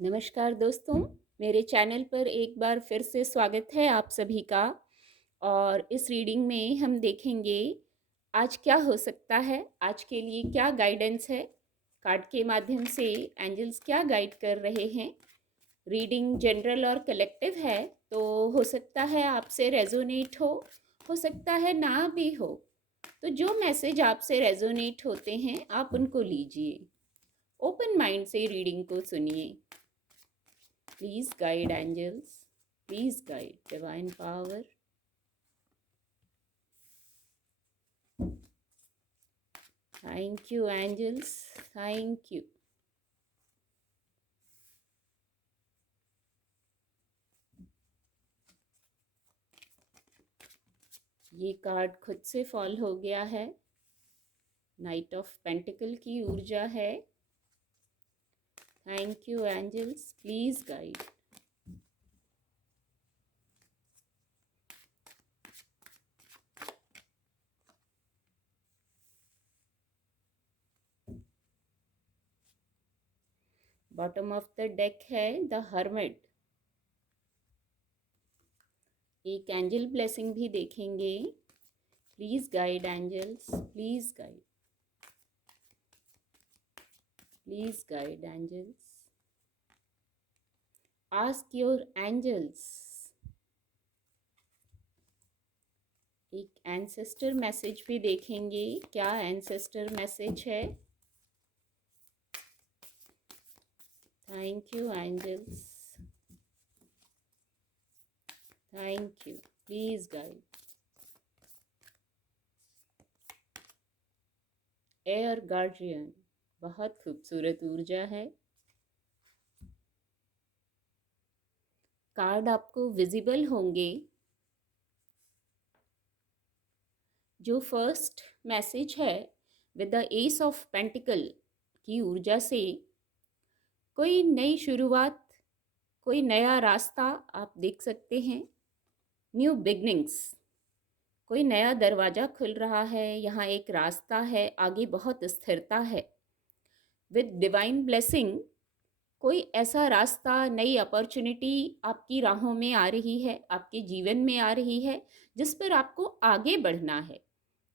नमस्कार दोस्तों, मेरे चैनल पर एक बार फिर से स्वागत है आप सभी का। और इस रीडिंग में हम देखेंगे आज क्या हो सकता है, आज के लिए क्या गाइडेंस है। कार्ड के माध्यम से एंजल्स क्या गाइड कर रहे हैं। रीडिंग जनरल और कलेक्टिव है, तो हो सकता है आपसे रेजोनेट हो सकता है ना भी हो। तो जो मैसेज आपसे रेजोनेट होते हैं आप उनको लीजिए, ओपन माइंड से रीडिंग को सुनिए। Please guide angels. Please guide divine power. Thank you, angels. Thank you. ये कार्ड खुद से फॉल हो गया है। नाइट ऑफ पेंटिकल की ऊर्जा है। Thank you angels, please guide. Bottom of the deck है द हर्मिट। एक एंजल ब्लेसिंग भी देखेंगे। Please guide angels, please guide, please guide angels. Ask your angels. एक एंसेस्टर मैसेज भी देखेंगे, क्या एंसेस्टर मैसेज है। Thank you angels, thank you, please guide. Air guardian, बहुत खूबसूरत ऊर्जा है। कार्ड आपको विजिबल होंगे। जो फर्स्ट मैसेज है with the ace of pentacle की ऊर्जा से कोई नई शुरुआत, कोई नया रास्ता आप देख सकते हैं। न्यू बिगनिंग्स, कोई नया दरवाज़ा खुल रहा है, यहाँ एक रास्ता है, आगे बहुत स्थिरता है। विद डिवाइन ब्लेसिंग, कोई ऐसा रास्ता, नई अपॉर्चुनिटी आपकी राहों में आ रही है, आपके जीवन में आ रही है, जिस पर आपको आगे बढ़ना है।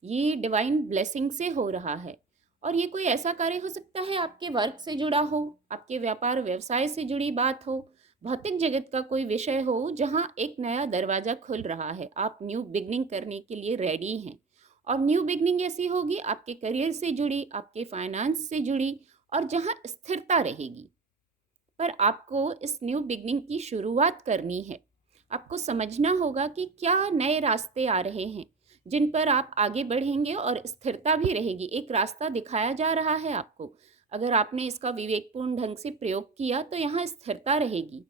ये डिवाइन ब्लेसिंग से हो रहा है। और ये कोई ऐसा कार्य हो सकता है आपके वर्क से जुड़ा हो, आपके व्यापार व्यवसाय से जुड़ी बात हो, भौतिक जगत का कोई विषय हो जहाँ एक नया दरवाज़ा खुल रहा है। आप न्यू बिगनिंग करने के लिए रेडी हैं। और न्यू बिगनिंग ऐसी होगी आपके करियर से जुड़ी, आपके फाइनेंस से जुड़ी, और जहाँ स्थिरता रहेगी। पर आपको इस न्यू बिगनिंग की शुरुआत करनी है। आपको समझना होगा कि क्या नए रास्ते आ रहे हैं जिन पर आप आगे बढ़ेंगे और स्थिरता भी रहेगी। एक रास्ता दिखाया जा रहा है आपको, अगर आपने इसका विवेकपूर्ण ढंग से प्रयोग किया तो यहाँ स्थिरता रहेगी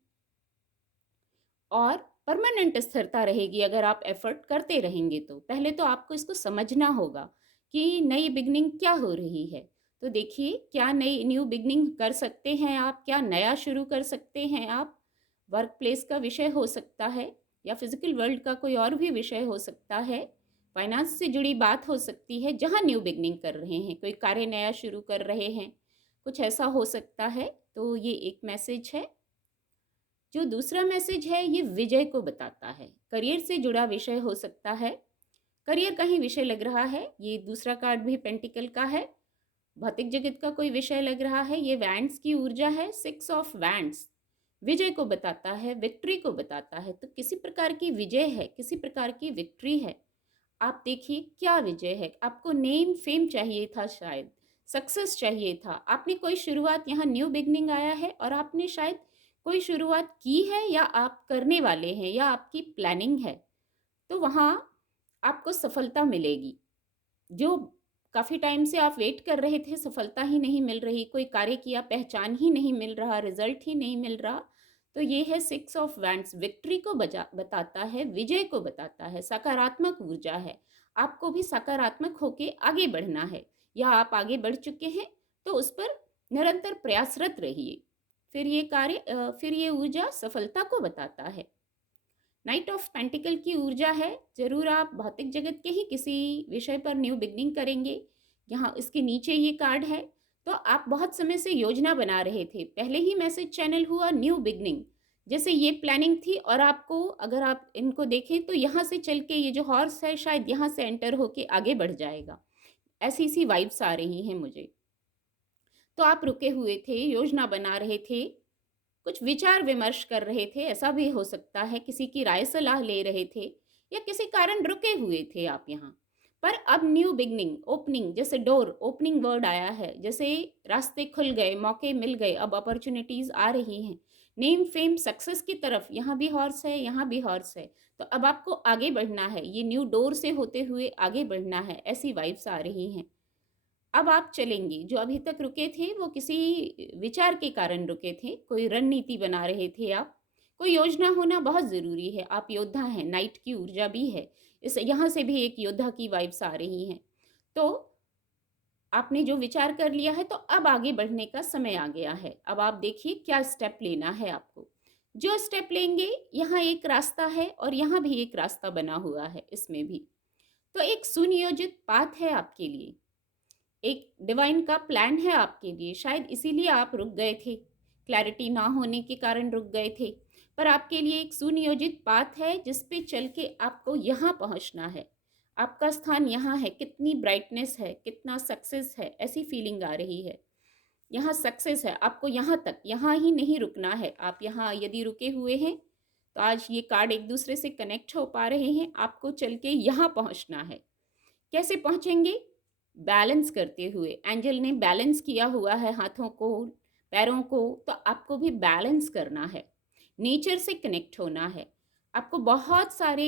और परमानेंट स्थिरता रहेगी। अगर आप एफर्ट करते रहेंगे तो पहले तो आपको इसको समझना होगा कि नई बिगनिंग क्या हो रही है। तो देखिए, क्या नई न्यू बिगनिंग कर सकते हैं आप, क्या नया शुरू कर सकते हैं आप। वर्क प्लेस का विषय हो सकता है या फिजिकल वर्ल्ड का कोई और भी विषय हो सकता है। फाइनेंस से जुड़ी बात हो सकती है जहाँ न्यू बिगनिंग कर रहे हैं, कोई कार्य नया शुरू कर रहे हैं, कुछ ऐसा हो सकता है। तो ये एक मैसेज है। जो दूसरा मैसेज है ये विजय को बताता है। करियर से जुड़ा विषय हो सकता है, करियर का ही विषय लग रहा है। ये दूसरा कार्ड भी पेंटिकल का है, भौतिक जगत का कोई विषय लग रहा है। ये वैंड्स की ऊर्जा है, 6 ऑफ वैंड्स। विजय को बताता है, विक्ट्री को बताता है। तो किसी प्रकार की विजय है, किसी प्रकार की विक्ट्री है। आप देखिए क्या विजय है। आपको नेम फेम चाहिए था, शायद सक्सेस चाहिए था। आपने कोई शुरुआत, यहाँ न्यू बिगनिंग आया है और आपने शायद कोई शुरुआत की है या आप करने वाले हैं या आपकी प्लानिंग है। तो वहाँ आपको सफलता मिलेगी। जो काफ़ी टाइम से आप वेट कर रहे थे, सफलता ही नहीं मिल रही, कोई कार्य किया पहचान ही नहीं मिल रहा, रिजल्ट ही नहीं मिल रहा, तो ये है 6 ऑफ वैंड्स। विक्ट्री को बताता है, विजय को बताता है, सकारात्मक ऊर्जा है। आपको भी सकारात्मक होके आगे बढ़ना है, या आप आगे बढ़ चुके हैं तो उस पर निरंतर प्रयासरत रहिए। फिर ये ऊर्जा सफलता को बताता है। नाइट ऑफ पेंटिकल की ऊर्जा है, जरूर आप भौतिक जगत के ही किसी विषय पर न्यू बिगनिंग करेंगे। यहाँ इसके नीचे ये कार्ड है, तो आप बहुत समय से योजना बना रहे थे, पहले ही मैसेज चैनल हुआ न्यू बिगनिंग, जैसे ये प्लानिंग थी और आपको अगर आप इनको देखें तो यहाँ से चल के ये जो हॉर्स है शायद यहाँ से एंटर होके आगे बढ़ जाएगा, ऐसी सी वाइब्स आ रही हैं मुझे। तो आप रुके हुए थे, योजना बना रहे थे, कुछ विचार विमर्श कर रहे थे, ऐसा भी हो सकता है, किसी की राय सलाह ले रहे थे या किसी कारण रुके हुए थे आप यहाँ। पर अब न्यू बिगनिंग, ओपनिंग, जैसे डोर ओपनिंग वर्ड आया है, जैसे रास्ते खुल गए, मौके मिल गए, अब अपॉर्चुनिटीज आ रही हैं, नेम फेम सक्सेस की तरफ, यहाँ भी हॉर्स है, यहाँ भी हॉर्स है। तो अब आपको आगे बढ़ना है, ये न्यू डोर से होते हुए आगे बढ़ना है, ऐसी वाइब्स आ रही हैं। अब आप चलेंगे, जो अभी तक रुके थे वो किसी विचार के कारण रुके थे, कोई रणनीति बना रहे थे आप, कोई योजना होना बहुत ज़रूरी है, आप योद्धा हैं, नाइट की ऊर्जा भी है, इस यहाँ से भी एक योद्धा की वाइब्स आ रही हैं। तो आपने जो विचार कर लिया है तो अब आगे बढ़ने का समय आ गया है, अब आप देखिए क्या स्टेप लेना है आपको। जो स्टेप लेंगे, यहाँ एक रास्ता है और यहाँ भी एक रास्ता बना हुआ है, इसमें भी तो एक सुनियोजित पाथ है आपके लिए, एक डिवाइन का प्लान है आपके लिए, शायद इसीलिए आप रुक गए थे, क्लैरिटी ना होने के कारण रुक गए थे। पर आपके लिए एक सुनियोजित पाथ है जिस पे चल के आपको यहाँ पहुँचना है, आपका स्थान यहाँ है, कितनी ब्राइटनेस है, कितना सक्सेस है, ऐसी फीलिंग आ रही है। यहाँ सक्सेस है, आपको यहाँ तक, यहाँ ही नहीं रुकना है। आप यहाँ यदि रुके हुए हैं तो आज ये कार्ड एक दूसरे से कनेक्ट हो पा रहे हैं, आपको चल के यहाँ पहुँचना है। कैसे पहुँचेंगे? बैलेंस करते हुए, एंजल ने बैलेंस किया हुआ है हाथों को, पैरों को, तो आपको भी बैलेंस करना है, नेचर से कनेक्ट होना है। आपको बहुत सारे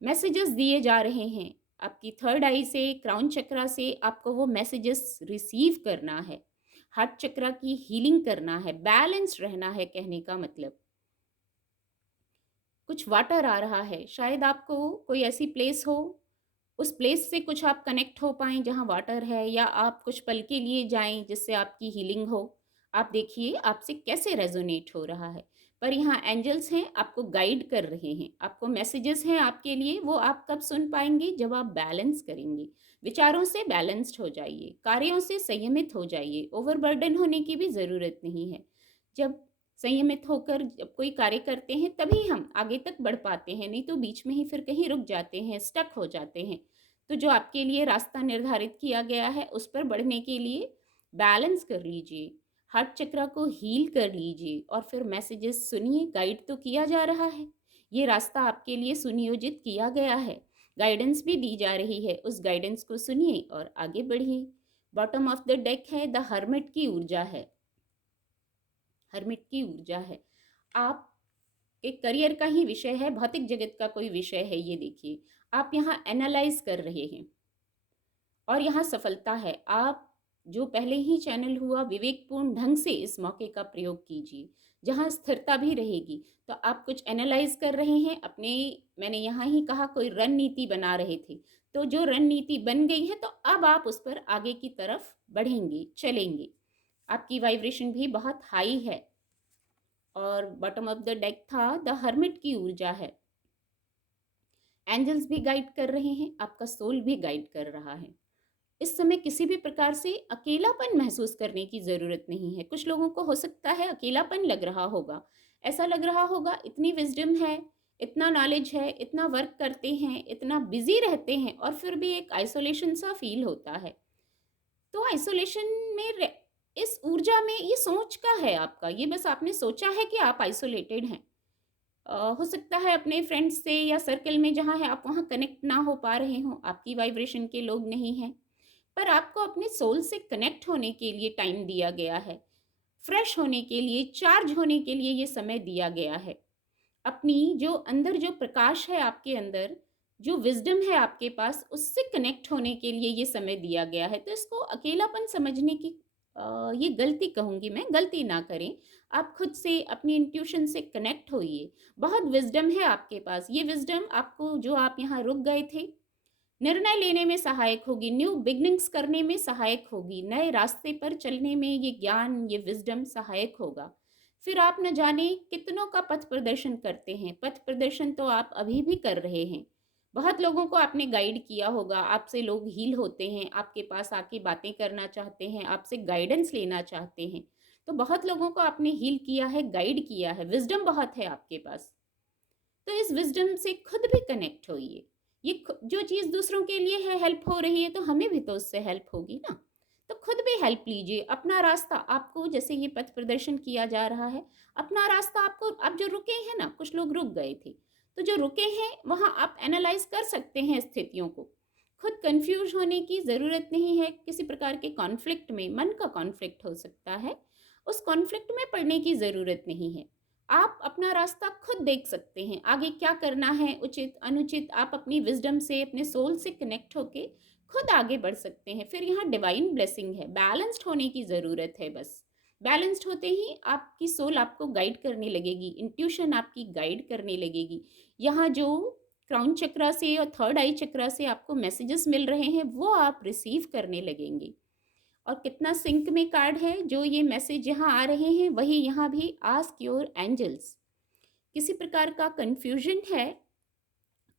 मैसेजेस दिए जा रहे हैं, आपकी थर्ड आई से, क्राउन चक्रा से आपको वो मैसेजेस रिसीव करना है, हार्ट चक्रा की हीलिंग करना है, बैलेंस रहना है, कहने का मतलब। कुछ वाटर आ रहा है, शायद आपको कोई ऐसी प्लेस हो, उस प्लेस से कुछ आप कनेक्ट हो पाएँ जहाँ वाटर है, या आप कुछ पल के लिए जाएँ जिससे आपकी हीलिंग हो। आप देखिए आपसे कैसे रेजोनेट हो रहा है। पर यहाँ एंजल्स हैं, आपको गाइड कर रहे हैं, आपको मैसेजेस हैं आपके लिए, वो आप कब सुन पाएंगे? जब आप बैलेंस करेंगे, विचारों से बैलेंस्ड हो जाइए, कार्यों से संयमित हो जाइए, ओवरबर्डन होने की भी ज़रूरत नहीं है। जब संयमित होकर जब कोई कार्य करते हैं तभी हम आगे तक बढ़ पाते हैं, नहीं तो बीच में ही फिर कहीं रुक जाते हैं, स्टक हो जाते हैं। तो जो आपके लिए रास्ता निर्धारित किया गया है उस पर बढ़ने के लिए बैलेंस कर लीजिए, हार्ट चक्र को हील कर लीजिए और फिर मैसेजेस सुनिए। गाइड तो किया जा रहा है, ये रास्ता आपके लिए सुनियोजित किया गया है, गाइडेंस भी दी जा रही है, उस गाइडेंस को सुनिए और आगे बढ़िए। बॉटम ऑफ द डेक है, द हर्मिट की ऊर्जा है, हर्मिट की ऊर्जा है। आप एक करियर का ही विषय है, भौतिक जगत का कोई विषय है, ये देखिए आप यहाँ एनालाइज कर रहे हैं और यहाँ सफलता है। आप जो पहले ही चैनल हुआ, विवेकपूर्ण ढंग से इस मौके का प्रयोग कीजिए, जहाँ स्थिरता भी रहेगी। तो आप कुछ एनालाइज कर रहे हैं अपने, मैंने यहाँ ही कहा कोई रणनीति बना रहे थे, तो जो रणनीति बन गई है तो अब आप उस पर आगे की तरफ बढ़ेंगे, चलेंगे। आपकी वाइब्रेशन भी बहुत हाई है और बॉटम ऑफ द डेक था, द हर्मिट की ऊर्जा है। एंजल्स भी गाइड कर रहे हैं, आपका सोल भी गाइड कर रहा है। इस समय किसी भी प्रकार से अकेलापन महसूस करने की ज़रूरत नहीं है। कुछ लोगों को हो सकता है अकेलापन लग रहा होगा, ऐसा लग रहा होगा इतनी विजडम है, इतना नॉलेज है, इतना वर्क करते हैं, इतना बिजी रहते हैं और फिर भी एक आइसोलेशन सा फील होता है। तो आइसोलेशन में इस ऊर्जा में ये सोच का है आपका, ये बस आपने सोचा है कि आप आइसोलेटेड हैं। हो सकता है अपने फ्रेंड्स से या सर्कल में जहाँ है आप वहाँ कनेक्ट ना हो पा रहे हो, आपकी वाइब्रेशन के लोग नहीं हैं, पर आपको अपने सोल से कनेक्ट होने के लिए टाइम दिया गया है, फ्रेश होने के लिए, चार्ज होने के लिए ये समय दिया गया है। अपनी जो अंदर जो प्रकाश है आपके अंदर, जो विजडम है आपके पास, उससे कनेक्ट होने के लिए ये समय दिया गया है। तो इसको अकेलापन समझने की ये गलती कहूँगी मैं, गलती ना करें। आप खुद से अपनी इंट्यूशन से कनेक्ट होइए, बहुत विजडम है आपके पास। ये विजडम आपको, जो आप यहाँ रुक गए थे, निर्णय लेने में सहायक होगी, न्यू बिगनिंग्स करने में सहायक होगी, नए रास्ते पर चलने में ये ज्ञान, ये विजडम सहायक होगा। फिर आप न जाने कितनों का पथ प्रदर्शन करते हैं, पथ प्रदर्शन तो आप अभी भी कर रहे हैं, बहुत लोगों को आपने गाइड किया होगा, आपसे लोग हील होते हैं, आपके पास आके बातें करना चाहते हैं, आपसे गाइडेंस लेना चाहते हैं। तो बहुत लोगों को आपने हील किया है, गाइड किया है, विज़डम बहुत है आपके पास। तो इस विज़डम से खुद भी कनेक्ट होइए। ये जो चीज़ दूसरों के लिए है, हेल्प हो रही है, तो हमें भी तो उससे हेल्प होगी ना। तो खुद भी हेल्प लीजिए। अपना रास्ता आपको, जैसे ये पथ प्रदर्शन किया जा रहा है, अपना रास्ता आपको, आप जो रुके हैं ना, कुछ लोग रुक गए थे, तो जो रुके हैं वहाँ आप एनालाइज कर सकते हैं स्थितियों को। खुद कंफ्यूज होने की ज़रूरत नहीं है। किसी प्रकार के कॉन्फ्लिक्ट में, मन का कॉन्फ्लिक्ट हो सकता है, उस कॉन्फ्लिक्ट में पड़ने की ज़रूरत नहीं है। आप अपना रास्ता खुद देख सकते हैं, आगे क्या करना है, उचित अनुचित। आप अपनी विजडम से, अपने सोल से कनेक्ट होके खुद आगे बढ़ सकते हैं। फिर यहाँ डिवाइन ब्लेसिंग है, बैलेंस्ड होने की ज़रूरत है बस। बैलेंस्ड होते ही आपकी सोल आपको गाइड करने लगेगी, इंट्यूशन आपकी गाइड करने लगेगी। यहाँ जो क्राउन चक्रा से और थर्ड आई चक्रा से आपको मैसेजेस मिल रहे हैं, वो आप रिसीव करने लगेंगे। और कितना सिंक में कार्ड है, जो ये मैसेज यहाँ आ रहे हैं वही यहाँ भी आस्क योर एंजल्स। किसी प्रकार का कंफ्यूजन है,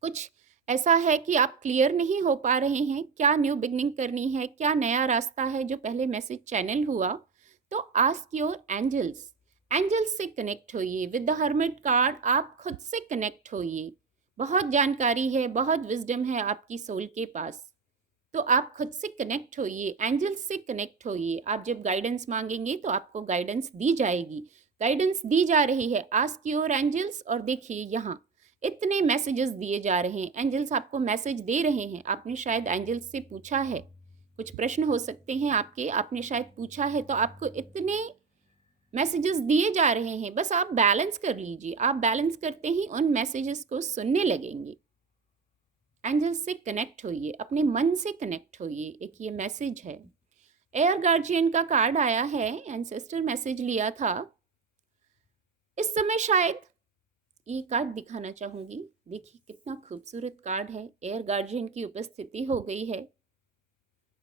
कुछ ऐसा है कि आप क्लियर नहीं हो पा रहे हैं, क्या न्यू बिगनिंग करनी है, क्या नया रास्ता है जो पहले मैसेज चैनल हुआ, तो आस्क योर एंजल्स। एंजल्स से कनेक्ट होइए। विद द हर्मिट कार्ड आप खुद से कनेक्ट होइए। बहुत जानकारी है, बहुत विजडम है आपकी सोल के पास। तो आप खुद से कनेक्ट होइए, एंजल्स से कनेक्ट होइए। आप जब गाइडेंस मांगेंगे तो आपको गाइडेंस दी जाएगी। गाइडेंस दी जा रही है, आस्क योर एंजल्स। और देखिए यहाँ इतने मैसेजेस दिए जा रहे हैं, एंजल्स आपको मैसेज दे रहे हैं। आपने शायद एंजल्स से पूछा है, कुछ प्रश्न हो सकते हैं आपके, आपने शायद पूछा है, तो आपको इतने मैसेजेस दिए जा रहे हैं। बस आप बैलेंस कर लीजिए। आप बैलेंस करते ही उन मैसेजेस को सुनने लगेंगे। एंजल्स से कनेक्ट होइए, अपने मन से कनेक्ट होइए। एक ये मैसेज है, एयर गार्जियन का कार्ड आया है, एंसेस्टर मैसेज लिया था। इस समय शायद ये कार्ड दिखाना चाहूंगी। देखिए कितना खूबसूरत कार्ड है, एयर गार्जियन की उपस्थिति हो गई है।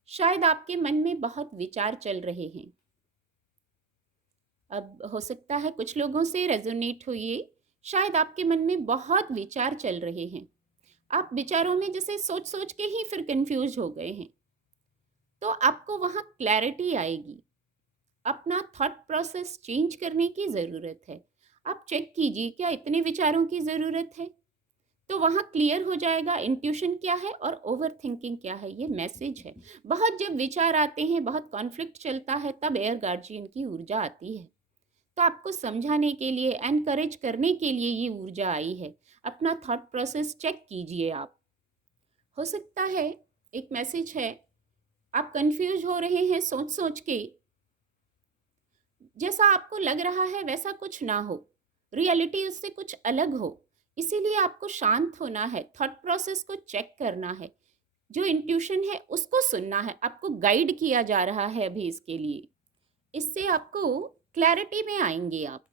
शायद आपके मन में बहुत विचार चल रहे हैं। अब हो सकता है कुछ लोगों से रेजोनेट हुई। शायद आपके मन में बहुत विचार चल रहे हैं। आप विचारों में जैसे सोच सोच के ही फिर कंफ्यूज हो गए हैं। तो आपको वहाँ क्लैरिटी आएगी। अपना थॉट प्रोसेस चेंज करने की ज़रूरत है। आप चेक कीजिए, क्या इतने विचारों की ज़रूरत है? तो वहाँ क्लियर हो जाएगा इंट्यूशन क्या है और ओवर थिंकिंग क्या है। ये मैसेज है। बहुत जब विचार आते हैं, बहुत कॉन्फ्लिक्ट चलता है, तब एयर गार्जियन की ऊर्जा आती है। तो आपको समझाने के लिए, एनकरेज करने के लिए ये ऊर्जा आई है। अपना थॉट प्रोसेस चेक कीजिए आप। हो सकता है एक मैसेज है, आप कंफ्यूज हो रहे हैं सोच सोच के, जैसा आपको लग रहा है वैसा कुछ ना हो, रियलिटी उससे कुछ अलग हो। इसीलिए आपको शांत होना है, थॉट प्रोसेस को चेक करना है, जो इंट्यूशन है उसको सुनना है। आपको गाइड किया जा रहा है अभी इसके लिए। इससे आपको क्लैरिटी में आएंगे आप।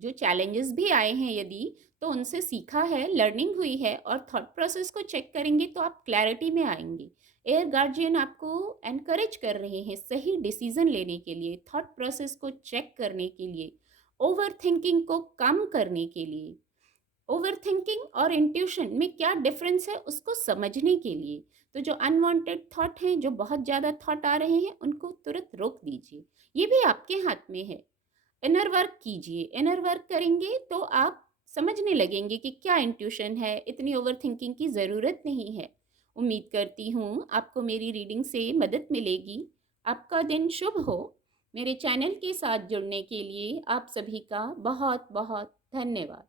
जो चैलेंजेस भी आए हैं यदि, तो उनसे सीखा है, लर्निंग हुई है, और थॉट प्रोसेस को चेक करेंगे तो आप क्लैरिटी में आएंगे। एयर गार्जियन आपको एनकरेज कर रहे हैं सही डिसीजन लेने के लिए, थॉट प्रोसेस को चेक करने के लिए, ओवर थिंकिंग को कम करने के लिए। ओवर थिंकिंग और इंट्यूशन में क्या डिफरेंस है उसको समझने के लिए। तो जो अनवांटेड थॉट हैं, जो बहुत ज़्यादा थॉट आ रहे हैं, उनको तुरंत रोक दीजिए। ये भी आपके हाथ में है। इनर वर्क कीजिए। इनर वर्क करेंगे तो आप समझने लगेंगे कि क्या इंट्यूशन है, इतनी ओवर थिंकिंग की ज़रूरत नहीं है। उम्मीद करती हूँ आपको मेरी रीडिंग से मदद मिलेगी। आपका दिन शुभ हो। मेरे चैनल के साथ जुड़ने के लिए आप सभी का बहुत बहुत धन्यवाद।